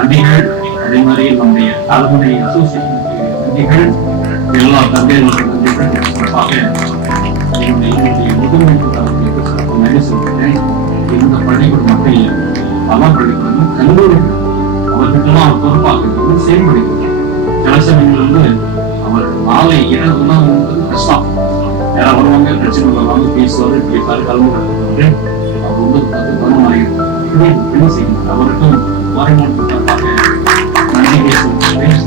நன்றிகள். அதே மாதிரி நம்முடைய தலைமுறை அசோசியேஷனுக்கு நன்றிகள். எல்லா தந்தைகளுக்கு நன்றிகள். குறிப்பாக என்னுடைய முதன்மை கூட்டாளர்களுக்கு சிறப்பு நன்றி சொல்கிறேன். இந்த பள்ளிக்கூட மக்கள் பல பள்ளிக்கூடமும் கல்லூரிகள் அவர்களுக்கெல்லாம் பொறுப்பாக செயல்படுகிறது. சில சமயங்கள் அவர் நாளை இரவு உணவு என்பது கஷ்டம். யாராவது வருவாங்க, பிரச்சனை வருவாங்க, பேசுவாரு, கேட்பாரு, கலந்து கட்டுவாரு. அவர் கவனமாக செய்கிறார். அவருக்கும் வருமானத்திற்காக நன்றி பேசுகிறேன்.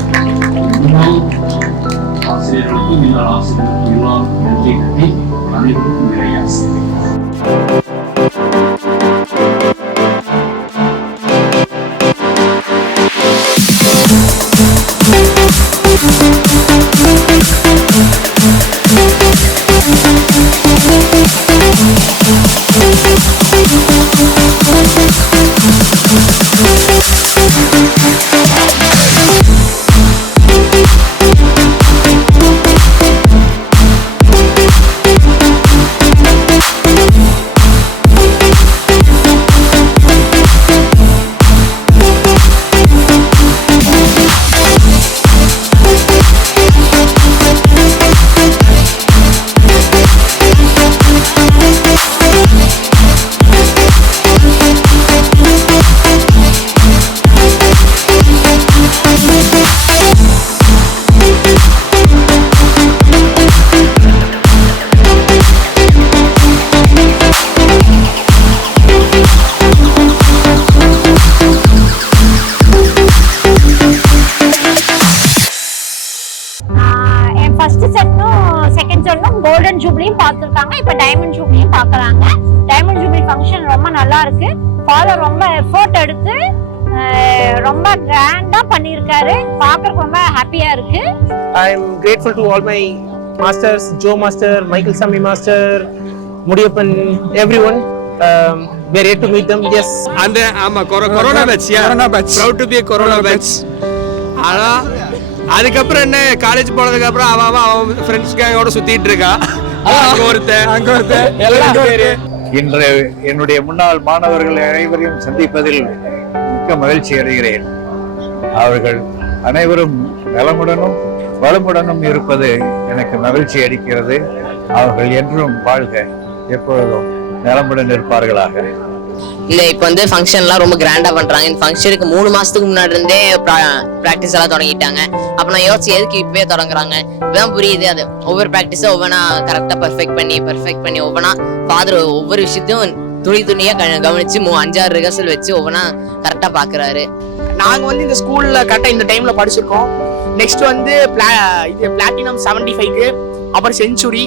ஆசிரியர்களுக்கும் எல்லா ஆசிரியர்களுக்கும் எல்லாருக்கும் நன்றி கட்டி அனைவருக்கும் நிறைய கோல்டன் ஜூப்ளியும் பார்த்துருக்காங்க. இப்போ டைமண்ட் ஜூப்ளியும் பார்க்கறாங்க. டைமண்ட் ஜூப்ளி ஃபங்க்ஷன் ரொம்ப நல்லா இருக்கு. ஃபாதர் ரொம்ப எஃபோர்ட் எடுத்து ரொம்ப கிராண்டா பண்ணியிருக்காரு. பார்க்கறதுக்கு ரொம்ப ஹாப்பியா இருக்கு. I am grateful to all my masters, Joe Master, Michael Sami Master, Mudiyappan, everyone. We are here to meet them. Yes. And corona batch. Yeah. Corona batch. Proud to be a corona batch. அதுக்கப்புறம் என்ன, college போனதுக்கு அப்புறம் அவன் friends கேங்கோட சுத்திட்டு இருக்கா. இன்று என்னுடைய முன்னாள் மாணவர்கள் அனைவரையும் சந்திப்பதில் மிக்க மகிழ்ச்சி அடைகிறேன். அவர்கள் அனைவரும் நலமுடனும் வளமுடனும் இருப்பது எனக்கு மகிழ்ச்சி அளிக்கிறது. அவர்கள் என்றும் வாழ்க, எப்பொழுதும் நலமுடன் இருப்பார்களாக. இந்த இப்போ வந்து ஃபங்க்ஷன்லாம் ரொம்ப கிராண்டா பண்றாங்க. இந்த ஃபங்க்ஷனுக்கு 3 மாசத்துக்கு முன்னாடி இருந்தே ப்ராக்டிஸ் எல்லாம் தொடங்கிட்டாங்க. அப்ப நான் யோசிச்சு எதுக்கு இப்பவே தொடங்குறாங்க, இப்பதான் புரியுது. அது ஒவ்வொரு ப்ராக்டிஸும் ஒவ்வொன்றா கரெக்டா பர்ஃபெக்ட் பண்ணி ஒவ்வொன்றா ஃபாதர் ஒவ்வொரு விஷயத்தையும் துணியா கவனிச்சு 5-6 ரிஹர்சல் வச்சு ஒவ்வொன்றா கரெக்டா பாக்குறாரு. நாங்க வந்து இந்த ஸ்கூல்ல கரெக்டா இந்த டைம்ல படிச்சிருக்கோம். நெக்ஸ்ட் வந்து இது பிளாட்டினம் 75க்கு, அப்புறம் செஞ்சுரி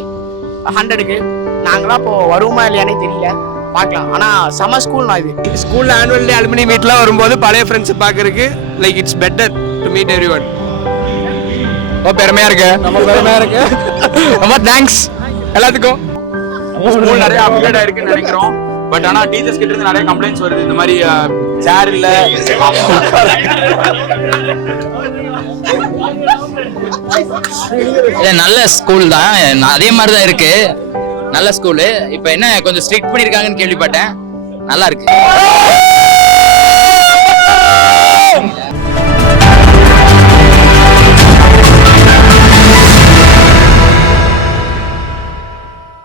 100க்கு நாங்களாம் இப்போ வருவோமா இல்லையானே தெரியல, பார்க்கலாம். ஆனா சம்மர் ஸ்கூல் நான் இது ஸ்கூல்ல ஆனுவல் டே அலுமினி மீட்லாம் வரும்போது பழைய ஃப்ரெண்ட்ஸ் பாக்குறதுக்கு like it's better to meet everyone. ரொம்ப பெருமையா இருக்கு. ரொம்ப தேங்க்ஸ் எல்லாத்துக்கும். ஸ்கூல் நிறைய அப்டேட் ஆயிருக்குன்னு நினைக்கிறோம். பட் ஆனா டீச்சர்ஸ் கிட்ட இருந்து நிறைய கம்ப்ளைண்ட்ஸ் வருது. இந்த மாதிரி சேர் இல்ல, நல்ல ஸ்கூல் தான், அதே மாதிரி தான் இருக்கு. நல்ல ஸ்கூலு. இப்போ என்ன கொஞ்சம் ஸ்ட்ரிக்ட் பண்ணிருக்காங்கன்னு கேள்விப்பட்டேன். நல்லா இருக்கு.